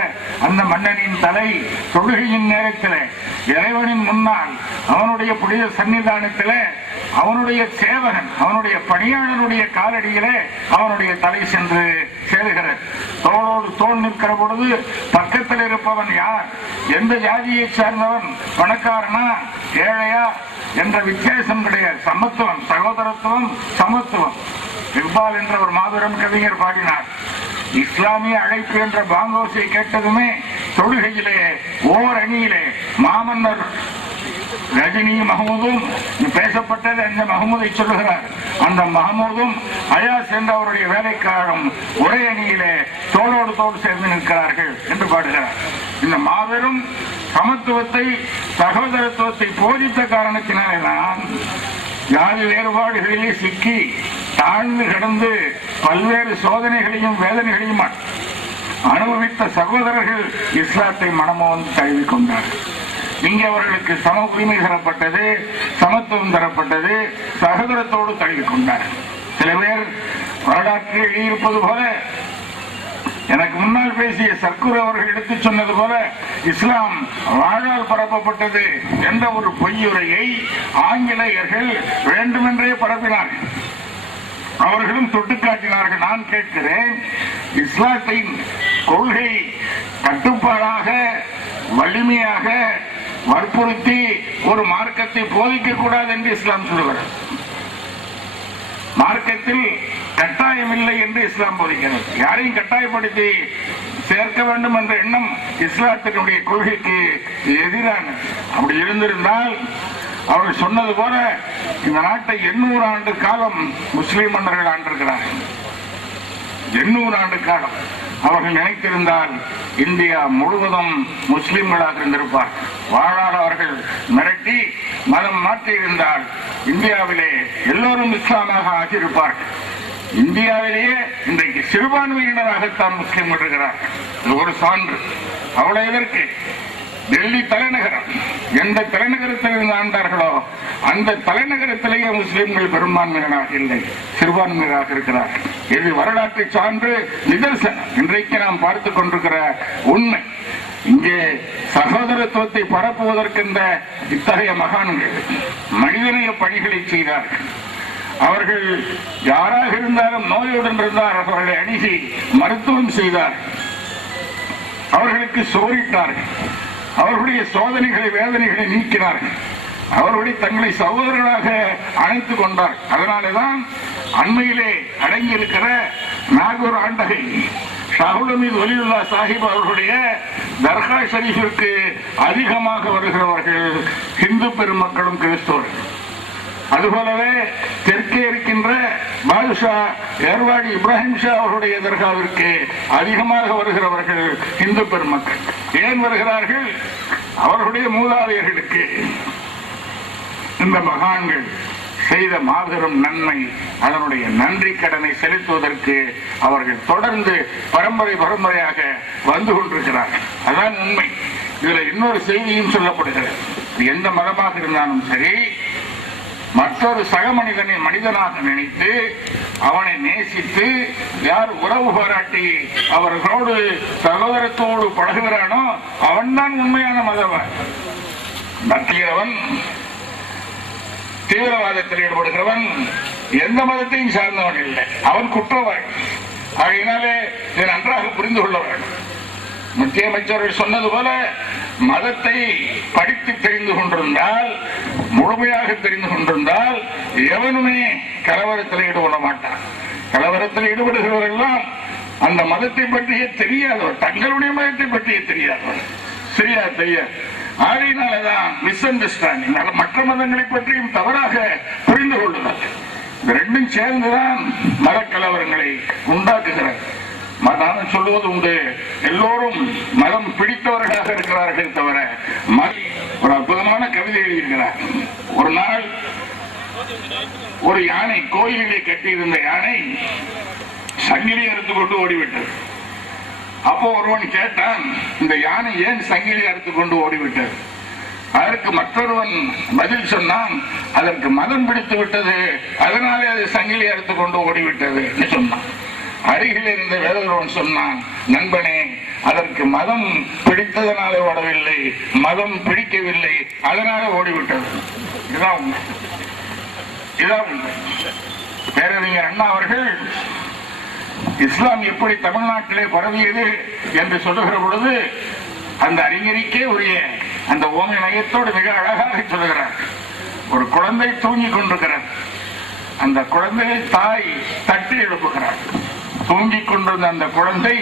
அந்த மன்னனின் தலை தொழுகையின் நேரத்தில் இறைவனின் முன்னால் அவனுடைய புனித சன்னிதானத்தில் அவனுடைய சேவகன், அவனுடைய பணியாளனுடைய காலடியிலே அவனுடைய தலை சென்று சேருகிறது. தோளோடு தோல் நிற்கிற பொழுது பக்கத்தில் இருப்பவன் யார், எந்த ஜாதியை சேர்ந்தவன், பணக்காரனா ஏழையா என்ற வித்தியாசம் கிடையாது. சமத்துவம், சகோதரத்துவம், சமத்துவம். இக்பால் என்ற ஒரு மாபெரும் கவிஞர் பாடினார். இஸ்லாமிய அழைப்பு என்ற பாங்கோசை கேட்டதுமே தொழுகையிலே ஓர் அணியிலே மாமன்னர் ரஜினி மஹமூதும் பேசப்பட்டது. அந்த மஹமூதை சொல்லுகிறார். அந்த மஹமூதும் அயாஸ் என்ற அவருடைய வேலைக்காரரும் ஒரே அணியிலே தோளோடு தோடு சேர்ந்து நிற்கிறார்கள் என்று பாடுகிறார். இந்த மாபெரும் சமத்துவத்தை சகோதரத்துவத்தை போதித்த காரணத்தினால்தான் ஜாதி வேறுபாடுகளிலே சிக்கி தாழ்ந்து கிடந்து பல்வேறு சோதனைகளையும் வேதனைகளையும் அனுபவித்த சகோதரர்கள் இஸ்லாத்தை மனமோந்து தழுவி கொண்டார்கள். இங்கே அவர்களுக்கு சம உரிமை தரப்பட்டது, சமத்துவம் தரப்பட்டது, சகோதரத்தோடு தழுவி கொண்டார்கள். சில பேர் வரலாற்றில் எழுதியிருப்பது போல, எனக்கு முன்னால் பேசிய சர்க்குர் அவர்கள் எடுத்து சொன்னது போல இஸ்லாம் வாழால் பரப்பப்பட்டது என்ற ஒரு பொய்யுரையை ஆங்கிலேயர்கள் வேண்டுமென்றே பரப்பினார்கள். அவர்களும் தொட்டுக்காட்டினார்கள். நான் கேட்கிறேன், இஸ்லாத்தின் கொள்கை கட்டுப்பாடாக வலிமையாக வற்புறுத்தி ஒரு மார்க்கத்தை போதிக்க கூடாது என்று இஸ்லாம் சொல்லுகிறது. மார்க்கத்தில் கட்டாயம் இல்லை என்று இஸ்லாம் போதிக்கிறது. யாரையும் கட்டாயப்படுத்தி சேர்க்க வேண்டும் என்ற எண்ணம் இஸ்லாத்தினுடைய கொள்கைக்கு எதிரானது. அப்படி இருந்திருந்தால் அவர்கள் சொன்னது போல இந்த நாட்டை 800 ஆண்டு காலம் முஸ்லிம் மன்னர்கள் ஆண்டிருக்கிறார்கள். 800 ஆண்டு காலம் அவர்கள் நினைத்திருந்தால் இந்தியா முழுவதும் முஸ்லிம்களாக இருந்திருப்பார். வாழால் அவர்கள் மிரட்டி மதம் மாற்றியிருந்தால் இந்தியாவிலே எல்லோரும் இஸ்லாமாக ஆகியிருப்பார்கள். இந்தியாவிலேயே இன்றைக்கு சிறுபான்மையினராகத்தான் முஸ்லிம்கள் இருக்கிறார்கள். இது ஒரு சான்று. அவ்வளவு எதற்கு? டெல்லி தலைநகரம், எந்த தலைநகரத்தில் இருந்து ஆண்டார்களோ அந்த தலைநகரத்திலேயே முஸ்லிம்கள் பெரும்பான்மையினராக இல்லை, சிறுபான்மையினராக இருக்கிறார்கள். இது வரலாற்றை சான்று நிதர்சனம். இன்றைக்கு நாம் பார்த்துக் கொண்டிருக்கிற உண்மை. இங்கே சகோதரத்துவத்தை பரப்புவதற்கென்ற இத்தகைய மகான்கள் மனிதநேய பணிகளை செய்தார்கள். அவர்கள் யாராக இருந்தாலும் நோயுடன் இருந்தார், அவர்களை அணுகி மருத்துவம் செய்தார், அவர்களுக்கு சோறிட்டார்கள், அவர்களுடைய சோதனைகளை வேதனைகளை நீக்கினார்கள், அவர்களை தங்களை சகோதரர்களாக அணைத்துக் கொண்டார். அதனாலேதான் அண்மையிலே அடங்கியிருக்கிற நாகூர் ஆண்டகை ஷாஹுல் வலியுல்லா சாஹிப் அவர்களுடைய தர்கா ஷரீஃபிற்கு அதிகமாக வருகிறவர்கள் இந்து பெருமக்களும் கிறிஸ்தவர்கள். அதுபோலவே தெற்கே இருக்கின்ற பாதுஷா ஏர்வாடி இப்ராஹிம் ஷா அவருடைய தர்காவிற்கு அதிகமாக வருகிறவர்கள் இந்து பெருமக்கள். ஏன் வருகிறார்கள்? அவர்களுடைய மூதாதையர்களுக்கு இந்த மகான்கள் செய்த மாபெரும் நன்மை, அதனுடைய நன்றி கடனை செலுத்துவதற்கு அவர்கள் தொடர்ந்து பரம்பரையாக வந்து கொண்டிருக்கிறார்கள். அதான் உண்மை. இதுல இன்னொரு செய்தியும் சொல்லப்படுகிறது. எந்த மதமாக இருந்தாலும் சரி, மற்றொரு சக மனிதனை மனிதனாக நினைத்து அவனை நேசித்து யார் உறவு பாராட்டி அவர்களோடு சகோதரத்தோடு பழகுகிறானோ அவன்தான் உண்மையான மதவன். மற்றவன் தீவிரவாதத்தில் ஈடுபடுகிறவன் எந்த மதத்தையும் சார்ந்தவன் இல்லை, அவன் குற்றவாளி. ஆகையினாலே இதை நன்றாக புரிந்து கொள்ள வேண்டும். மத்திய அமைச்சர்கள் சொன்னது போல மதத்தை படித்து தெரிந்து கொண்டிருந்தால், முழுமையாக தெரிந்து கொண்டிருந்தால் எவனுமே கலவரத்தில் ஈடுபட மாட்டான். கலவரத்தில் ஈடுபடுகிறவரெல்லாம் அந்த மதத்தை பற்றியே தெரியாதவர், தங்களுடைய மதத்தை பற்றியே தெரியாதவர். சரியா தெரியாது. ஆகையினாலதான் மிஸ் அண்டர்ஸ்டாண்டிங், மற்ற மதங்களை பற்றியும் தவறாக புரிந்து கொள்ளுதல், இந்த ரெண்டும் சேர்ந்துதான் மத கலவரங்களை உண்டாக்குகிறது. மதம் சொல்லுவது உண்டு, எல்லோரும் மதம் பிடித்தவர்களாக இருக்கிறார்கள் தவிர. ஒரு அற்புதமான கவிதை எழுதியிருக்கிறார். ஒரு நாள் ஒரு யானை, கோயிலிலே கட்டியிருந்த யானை சங்கிலி அறுத்து கொண்டு ஓடிவிட்டது. அப்போ ஒருவன் கேட்டான், இந்த யானை ஏன் சங்கிலி அறுத்து கொண்டு ஓடிவிட்டது? அதற்கு மற்றொருவன் பதில் சொன்னான், அதற்கு மதம் பிடித்து விட்டது, அதனாலே அது சங்கிலி அறுத்து கொண்டு ஓடிவிட்டது சொன்னான். அருகில் இருந்த வேறொருவன் சொன்னான், நண்பனே, அதற்கு மதம் பிடித்ததனாலே ஓடவில்லை, மதம் பிடிக்கவில்லை, அதனால ஓடிவிட்டது. இதான் உண்மை. இதான் உண்மை. பேரறிஞர் அண்ணா அவர்கள் இஸ்லாம் எப்படி தமிழ்நாட்டிலே பரவியது என்று சொல்லுகிற பொழுது அந்த அறிஞருக்கே உரிய அந்த ஓமை நயத்தோடு மிக அழகாக சொல்லுகிறார். ஒரு குழந்தை தூங்கிக் கொண்டிருக்கிறார். அந்த குழந்தையை தாய் தட்டி எழுப்புகிறார். தூங்கிக் கொண்டிருந்த அந்த குழந்தை,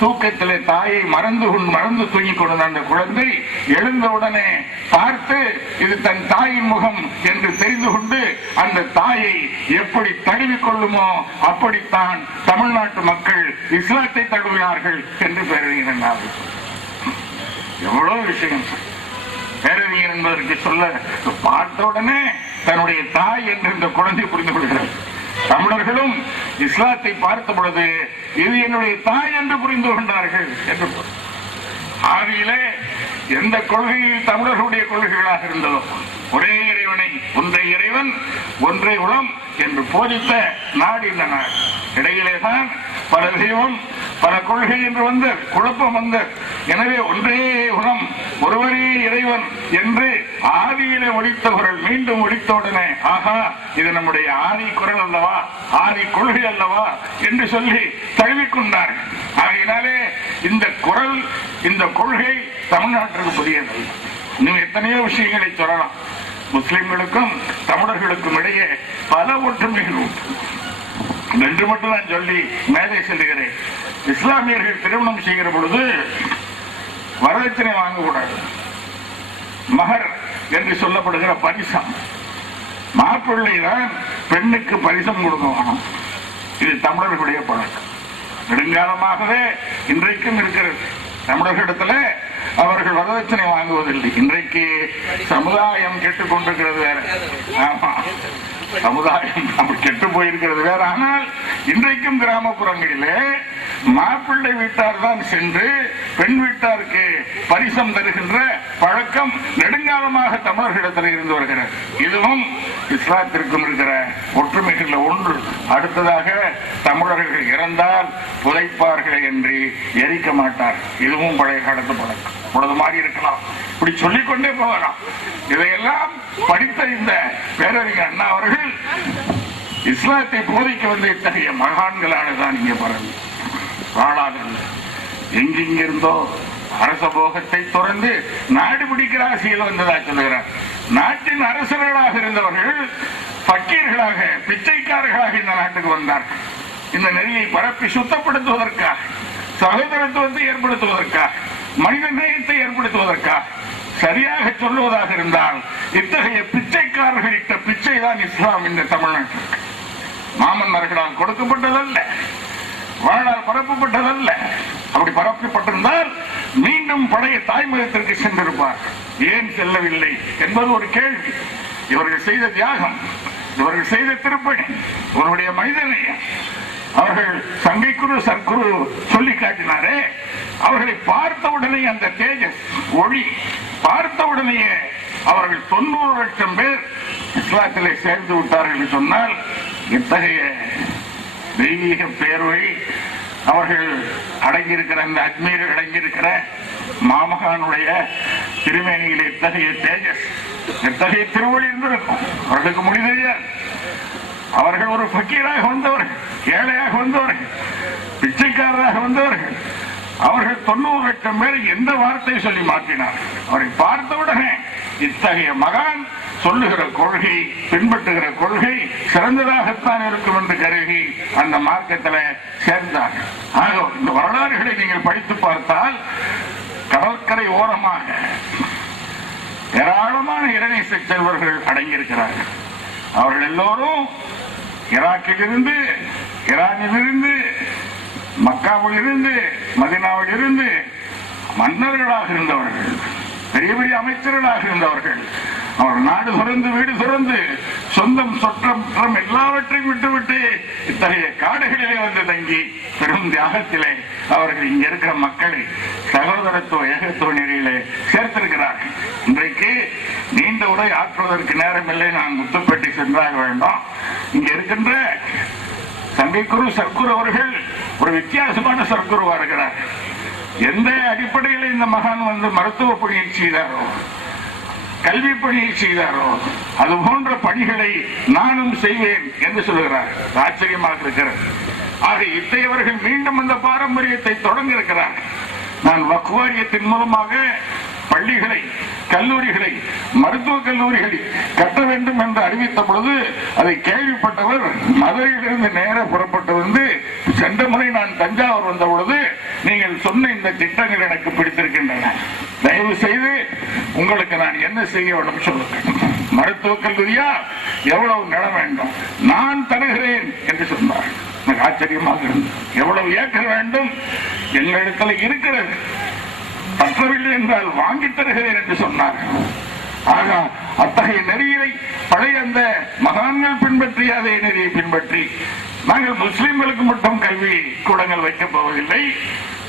தூக்கத்திலே தாயை மறந்து தூங்கிக் கொண்டிருந்த அந்த குழந்தை எழுந்தவுடனே பார்த்து இது தன் தாயின் முகம் என்று தெரிந்து கொண்டு அந்த தாயை எப்படி தழுவிக் கொள்ளுமோ அப்படித்தான் தமிழ்நாட்டு மக்கள் இஸ்லாத்தை தழுவினார்கள் என்று பேரறிஞர். எவ்வளவு விஷயம் பேரறிஞர் என்பதற்கு சொல்ல, பார்த்த உடனே தன்னுடைய தாய் என்று இந்த குழந்தை புரிந்து கொள்கிறது. தமிழர்களும் இஸ்லாத்தை பார்த்த பொழுது இது என்னுடைய தாய் என்று புரிந்து கொண்டார்கள் என்று. ஆதியிலே எந்த கொள்கையில் தமிழர்களுடைய கொள்கைகளாக இருந்ததோ, ஒரே இறைவனை, ஒன்றை இறைவன் ஒன்றை உளம் என்று போதித்த நாடு இந்த நாடு. இடையிலேதான் பல தெய்வம் பல கொள்கை என்று வந்த குழப்பம் வந்த. எனவே ஒன்றே உணம், ஒருவரே இறைவன் என்று ஆதியிலே ஒலித்த குரல் மீண்டும் ஒலித்தவுடனே, ஆகா, இது நம்முடைய ஆதி குரல் அல்லவா, ஆதி கொள்கை அல்லவா என்று சொல்லி தழுவிக்கொண்டார்கள். ஆகையினாலே இந்த குரல், இந்த கொள்கை தமிழ்நாட்டிற்கு புதியது. இன்னும் எத்தனையோ விஷயங்களை சொல்லலாம். முஸ்லிம்களுக்கும் தமிழர்களுக்கும் இடையே பல ஒற்றுமைகள் உண்டு. என்று மட்டும் நான் சொல்லி மேலே செல்லுகிறேன். இஸ்லாமியர்கள் திருமணம் செய்கிற பொழுது வரதட்சணை வாங்கக்கூடாது. மகர் என்று சொல்லப்படுகிற பரிசம், மாப்பிள்ளைதான் பெண்ணுக்கு பரிசம் கொடுக்கணும். இது தமிழர்களுடைய பழக்கம். நெடுங்காலமாகவே இன்றைக்கும் இருக்கிறது. தமிழர்களிடத்துல அவர்கள் வரதட்சணை வாங்குவதில்லை. இன்றைக்கு சமுதாயம் கெட்டுக் கொண்டிருக்கிறது வேற. ஆமா, சமுதாயம் கெட்டு போயிருக்கிறது வேற. ஆனால் இன்றைக்கும் கிராமப்புறங்களிலே மாப்பிள்ளை வீட்டார் தான் சென்று பெண் வீட்டாருக்கு பரிசம் தருகின்ற பழக்கம் நெடுங்காலமாக தமிழர்களிடத்தில் இருந்து வருகிறது. இதுவும் இஸ்லாத்திற்கும் இருக்கிற ஒற்றுமைகள் ஒன்று. அடுத்ததாக, தமிழர்கள் இறந்தால் புதைப்பார்கள் என்று எரிக்க மாட்டார். இதுவும் பழைய காலத்து பழக்கம். பொழுது மாறி இருக்கலாம், இப்படி சொல்லிக்கொண்டே போகலாம். இதையெல்லாம் படித்த இந்த பேரறிஞர் அண்ணா அவர்கள் இஸ்லாத்தை போதிக்க வந்த இத்தகைய மகான்களானதான் இங்கே பரவி வாழாதல்ல. எங்கிருந்தோ அரச போகத்தை தொடர்ந்து நாடு பிடிக்கிற ஆசையில் வந்ததா சொல்லுகிறார். நாட்டின் அரசர்களாக இருந்தவர்கள் பக்கீர்களாக, பிச்சைக்காரர்களாக இந்த நாட்டுக்கு வந்தார்கள். இந்த நெறியை பரப்பி சுத்தப்படுத்துவதற்காக, சகோதரத்துவத்தை ஏற்படுத்துவதற்காக, மனித நேயத்தை ஏற்படுத்துவதற்காக, சரியாக சொல்லுவதாக இருந்தால் இத்தகைய பிச்சைக்காரர்கள் இட்ட பிச்சை தான் இஸ்லாம் இந்த தமிழ்நாட்டிற்கு மாமன்னர்களால் கொடுக்கப்பட்டதல்ல, வாழால் பரப்பப்பட்டதல்ல. அப்படி பரப்பப்பட்டிருந்தால் மீண்டும் பழைய தாய்மதத்திற்கு சென்றிருப்பார். ஏன் செல்லவில்லை என்பது ஒரு கேள்வி. இவர்கள் செய்த தியாகம், இவர்கள் செய்த திருப்பணி, இவருடைய மனிதநேயம், அவர்கள் சங்கைக்குரு சர்க்குரு சொல்லி காட்டினாரே, அவர்களை பார்த்தவுடனே அந்த தேஜஸ் ஒளி பார்த்தவுடனேயே அவர்கள் 90 லட்சம் பேர் இஸ்லாத்திலே சேர்ந்து விட்டார்கள் என்று சொன்னால் இத்தகைய தெய்வீக பேர்வை அவர்கள் அடங்கியிருக்கிற அந்த அஜ்மீர் அடங்கியிருக்கிற மாமகானுடைய திருமேனியில் இத்தகைய தேஜஸ், இத்தகைய திருவொளி இருந்திருக்கும். அவர்களுக்கு மொழி தெரியாது. அவர்கள் ஒரு ஃபக்கீராக வந்தவர்கள், ஏழையாக வந்தவர்கள், பிச்சைக்காரராக வந்தவர்கள். அவர்கள் 90 லட்சம் பேர் எந்த வார்த்தை சொல்லி மாற்றினார். அவரை பார்த்தவுடனே இத்தகைய மகான் சொல்லுகிற கொள்கை, பின்பற்றுகிற கொள்கை சிறந்ததாகத்தான் இருக்கும் என்று கருதி அந்த மார்க்கத்தில் சேர்ந்தார்கள். ஆக இந்த வரலாறுகளை நீங்கள் படித்து பார்த்தால் கடற்கரை ஓரமாக ஏராளமான இறைநேச செல்வர்கள் அடங்கியிருக்கிறார்கள். அவர்கள் எல்லோரும் ஈராக்கிலிருந்து, ஈரானிலிருந்து, மக்காவில் இருந்து, மதினாவில் இருந்து மன்னர்களாக இருந்தவர்கள், பெரிய பெரிய அமைச்சர்களாக இருந்தவர்கள். அவர் நாடு துறந்து, வீடு துறந்து, சொந்தம் சொற்றம் எல்லாவற்றையும் விட்டுவிட்டு இத்தகைய காடுகளிலே வந்து தங்கி பெரும் தியாகத்திலே அவர்கள் இங்க இருக்கிற மக்களை சகோதரத்துவ ஏகத்துவ நெறியிலே சேர்த்திருக்கிறார்கள். இன்றைக்கு நீண்ட உரை ஆற்றுவதற்கு நேரமில்லை, நான் முத்துப்பேட்டை சென்றாக வேண்டாம். இங்க இருக்கின்ற சங்கைக்குரு சர்க்குரு அவர்கள் ஒரு வித்தியாசமான சர்க்குருவா இருக்கிறார். எந்த அடிப்படையில் இந்த மகான் வந்து மருத்துவ பணியை செய்தாரோ, கல்வி பணியை செய்தாரோ, அது போன்ற பணிகளை நானும் செய்வேன் என்று சொல்லுகிறார். ஆச்சரியமாக இருக்கிறது. ஆக இத்தகையவர்கள் மீண்டும் அந்த பாரம்பரியத்தை தொடங்க இருக்கிறார். நான் வக்ஃப் வாரியத்தின் மூலமாக பள்ளிகளை, கல்லூரிகளை, மருத்துவக் கல்லூரிகளை கட்ட வேண்டும் என்று அறிவித்த பொழுது அதை கேள்விப்பட்டவர் மதுரையிலிருந்து நேர புறப்பட்டு வந்து சென்ற முறை நான் தஞ்சாவூர் வந்த பொழுது நீங்கள் சொன்ன இந்த திட்டங்கள் எனக்கு பிடித்திருக்கின்றன, தயவு செய்து உங்களுக்கு நான் என்ன செய்ய வேண்டும் சொல்லுங்கள். மருத்துவக் கல்லூரியா எவ்வளவு நிலம் வேண்டும், நான் தருகிறேன் என்று சொன்னார். எனக்கு ஆச்சரியமாக இருந்தது. எவ்வளவு ஏக்கர் வேண்டும், எங்களிடத்தில் இருக்கிறது, பற்றவில்லை என்றால் வாங்கி தருகிறேன் என்று சொன்னார். ஆக அத்தகைய நெறியை பழைய அந்த மகான்கள் பின்பற்றிய அதே நெறியை பின்பற்றி நாங்கள் முஸ்லிம்களுக்கு மட்டும் கல்வி கூடங்கள் வைக்கப் போவதில்லை,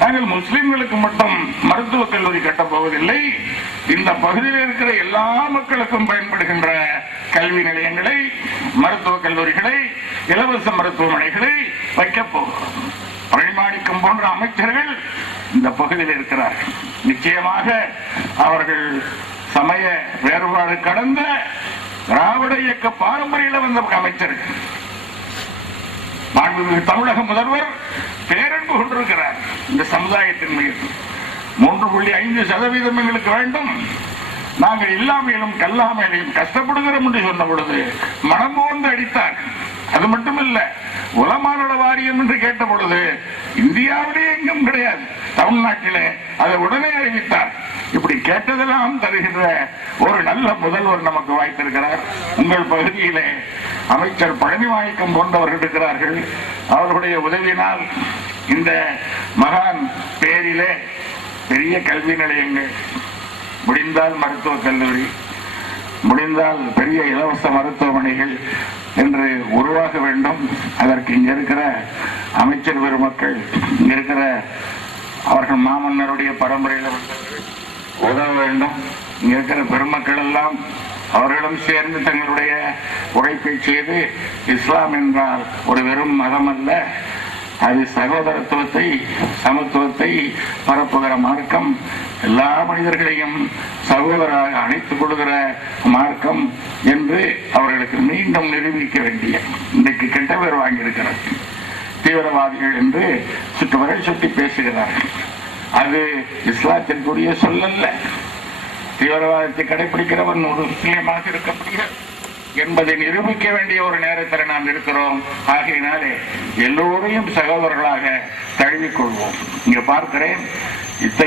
நாங்கள் முஸ்லிம்களுக்கு மட்டும் மருத்துவக் கல்லூரி கட்டப் போவதில்லை, இந்த பகுதியில் இருக்கிற எல்லா மக்களுக்கும் பயன்படுகின்ற கல்வி நிலையங்களை, மருத்துவக் கல்லூரிகளை, இலவச மருத்துவமனைகளை வைக்கப் போகிறோம். பழனிமாணிக்கம் போன்ற அமைச்சர்கள் இந்த பகுதியில் இருக்கிறார்கள். நிச்சயமாக அவர்கள் சமய வேறுபாடு கடந்த திராவிட இயக்க பாரம்பரியில் வந்த அமைச்சர்கள். மாண்புமிகு தமிழக முதல்வர் பேரன்பு கொண்டிருக்கிறார் இந்த சமுதாயத்தின் மீது. 3.5% எங்களுக்கு வேண்டும், நாங்கள் இல்லாமையிலும் கல்லாமையிலும் கஷ்டப்படுகிறோம் என்று சொன்ன பொழுது மனம் போன்று அடித்தார். அது மட்டுமல்ல, உலமாநல வாரியம் என்று கேட்ட பொழுது இந்தியாவிலே எங்கும் கிடையாது, தமிழ்நாட்டிலே அதை உடனே அறிவித்தார். இப்படி கேட்டதெல்லாம் தருகின்ற ஒரு நல்ல முதல்வர் நமக்கு வாய்த்திருக்கிறார். உங்கள் பகுதியிலே அமைச்சர் பழனிமாணிக்கம் போன்றவர்கள் இருக்கிறார்கள். அவர்களுடைய உதவியினால் இந்த மகான் பேரிலே பெரிய கல்வி நிலையங்கள், முடிந்தால் மருத்துவக் கல்லூரி, முடிந்தால் பெரிய இலவச மருத்துவமனைகள் என்று உருவாக வேண்டும். அதற்கு இங்க இருக்கிற அமைச்சர் பெருமக்கள், இங்க இருக்கிற அவர்கள் மாமன்னருடைய பரம்பரையில் உதவ வேண்டும். இங்க இருக்கிற பெருமக்கள் எல்லாம் அவர்களும் சேர்ந்து தங்களுடைய உழைப்பை செய்து, இஸ்லாம் என்றால் ஒரு வெறும் மதம் அல்ல, அது சகோதரத்துவத்தை, சமத்துவத்தை பரப்புகிற மார்க்கம், எல்லா மனிதர்களையும் சகோதராக அணைத்துக் கொள்கிற மார்க்கம் என்று அவர்களுக்கு மீண்டும் நிரூபிக்க வேண்டிய, இன்றைக்கு கெட்ட பேர் வாங்கியிருக்கிறார், தீவிரவாதிகள் என்று சுற்றுவரை சுட்டி பேசுகிறார்கள். அது இஸ்லாத்திற்குரிய சொல்லல்ல. தீவிரவாதத்தை கடைபிடிக்கிறவன் ஒரு முஸ்லீமாக இருக்க முடியாது என்பதை நிரூபிக்க வேண்டிய ஒரு நேரத்தில் நாம் இருக்கிறோம். ஆகையினாலே எல்லோரையும் சகோதரர்களாக தழுவிக்கொள்வோம். இங்க பார்க்கிறேன்,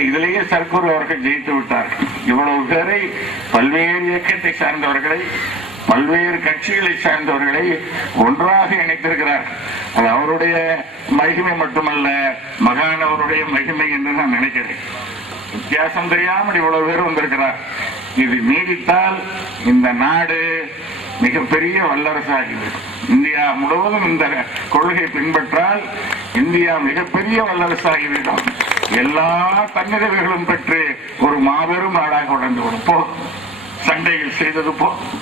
இதிலேயே சர்க்குரு அவர்கள் ஜெயித்து விட்டார்கள். இவ்வளவு பேரை, பல்வேறு இயக்கத்தை சார்ந்தவர்களை, பல்வேறு கட்சிகளை சார்ந்தவர்களை ஒன்றாக இணைத்திருக்கிறார்கள். அது அவருடைய மகிமை மட்டுமல்ல, மகானவருடைய மகிமை என்று நான் நினைக்கிறேன். வித்தியாசம் தெரியாமல் இவ்வளவு பேர் வந்திருக்கிறார். இது நீடித்தால் இந்த நாடு மிகப்பெரிய வல்லரசாகிவிடும். இந்தியா முழுவதும் இந்த கொள்கை பின்பற்றால் இந்தியா மிகப்பெரிய வல்லரசாகிவிடும். எல்லா தன்னிறைவுகளும் பெற்று ஒரு மாபெரும் நாடாக வளர்ந்துவிடும். போதும், சண்டைகள் செய்தது போதும்,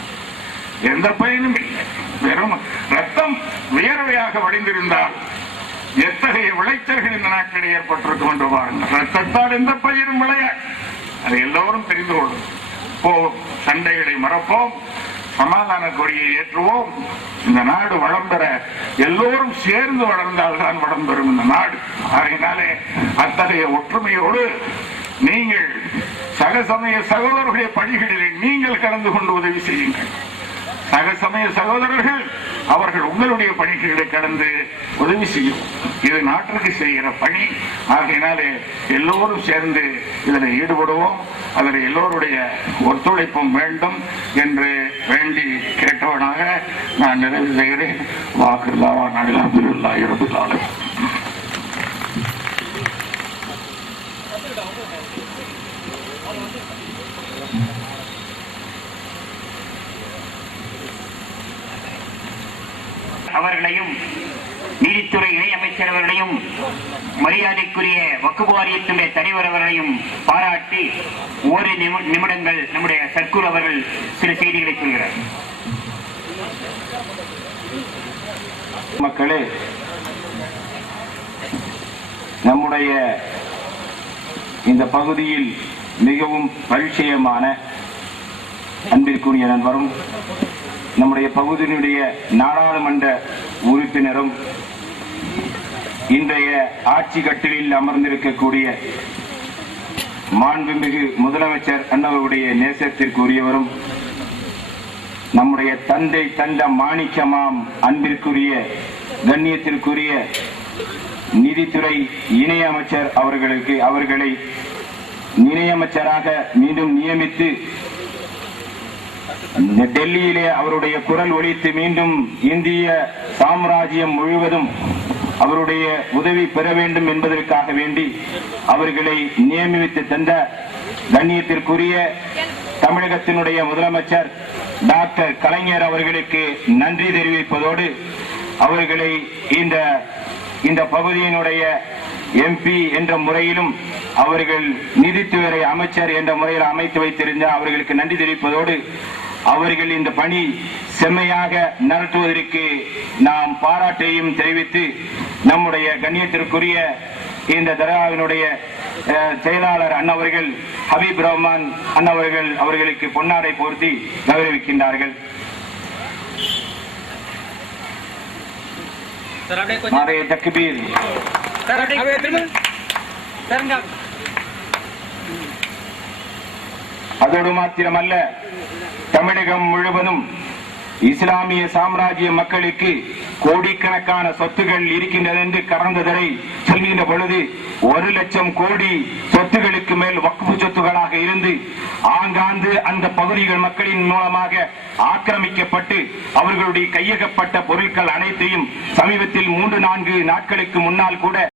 எந்த பயனும் இல்லை. வெறும் ரத்தம் வியர்வையாக வடிந்திருந்தால் எத்தகைய விளைச்சல்கள் இந்த நாட்டில் ஏற்பட்டிருக்கும் என்று பாருங்கள். ரத்தத்தால் எந்த பயிரும் விளையாது, அதை எல்லோரும் தெரிந்து கொள்ளும். போவோம், சண்டைகளை மறப்போம், சமாதான கொடியை ஏற்றுவோம். இந்த நாடு வளம் பெற எல்லோரும் சேர்ந்து வளர்ந்தால்தான் வளம் பெறும் இந்த நாடு. அதனாலே அத்தகைய ஒற்றுமையோடு நீங்கள் சகசமய சகோதரர்களுடைய பணிகளில் நீங்கள் கலந்து கொண்டு உதவி செய்யுங்கள். சகசமய சகோதரர்கள் அவர்கள் உங்களுடைய பணிகளை கடந்து உதவி செய்யும். இது நாட்டிற்கு செய்கிற பணி. ஆகையினாலே எல்லோரும் சேர்ந்து இதில் ஈடுபடுவோம். அதில் எல்லோருடைய ஒத்துழைப்பும் வேண்டும் என்று வேண்டி கேட்டவனாக நான் நிறைவு செய்கிறேன். வாக்குல்லாவா நடிலா இருபது. அவர்களையும் நீதித்துறை இணை அமைச்சர் அவர்களையும் மரியாதைக்குரிய வக்ஃப் வாரியத்துடைய தலைவர் அவர்களையும் பாராட்டி ஒரு நிமிடங்கள் நம்முடைய சர்க்குரு அவர்கள் சில செய்திகளை சொல்கிறார். மக்களே, நம்முடைய இந்த பகுதியில் மிகவும் பரிச்சயமான அன்பிற்குரிய நண்பரும் நம்முடைய பகுதியினுடைய நாடாளுமன்ற உறுப்பினரும் இன்றைய ஆட்சி கட்டிலில் அமர்ந்திருக்கக்கூடிய மாண்புமிகு முதலமைச்சர் அண்ணவருடைய நேசத்திற்குரியவரும் நம்முடைய தந்தை தந்த மாணிக்கமாம் அன்பிற்குரிய கண்ணியத்திற்குரிய நிதித்துறை இணையமைச்சர் அவர்களை இணையமைச்சராக மீண்டும் நியமித்து டெல்லியிலே அவருடைய குரல் ஒலித்து மீண்டும் இந்திய சாம்ராஜ்யம் முழுவதும் அவருடைய உதவி பெற வேண்டும் என்பதற்காக வேண்டி அவர்களை நியமித்து தந்த கண்ணியத்திற்குரிய தமிழகத்தினுடைய முதலமைச்சர் டாக்டர் கலைஞர் அவர்களுக்கு நன்றி தெரிவிப்பதோடு அவர்களை இந்த பகுதியினுடைய எம்பி என்ற முறையிலும் அவர்கள் நிதித்துறை அமைச்சர் என்ற முறையில் அமைத்து வைத்திருந்த அவர்களுக்கு நன்றி தெரிவிப்பதோடு அவர்கள் இந்த பணி செம்மையாக நடத்துவதற்கு நாம் பாராட்டையும் தெரிவித்து நம்முடைய கண்ணியத்திற்குரிய இந்த தர்காவினுடைய செயலாளர் அண்ணவர்கள் ஹபீப் ரஹ்மான் அண்ணவர்கள் அவர்களுக்கு பொன்னாடை போர்த்தி கௌரவிக்கின்றார்கள். நாரே தக்பீர். அதோடு மாத்திரமல்ல, தமிழகம் முழுவதும் இஸ்லாமிய சாம்ராஜ்ய மக்களுக்கு கோடிக்கணக்கான சொத்துகள் இருக்கின்றது என்று கடந்த தடவை சொல்கின்ற பொழுது 1,00,000 கோடி சொத்துகளுக்கு மேல் வக்ஃப் சொத்துகளாக இருந்து ஆங்காந்து அந்த பகுதிகள் மக்களின் மூலமாக ஆக்கிரமிக்கப்பட்டு அவர்களுடைய கையகப்பட்ட பொருட்கள் அனைத்தையும் சமீபத்தில் 3-4 நாட்களுக்கு முன்னால் கூட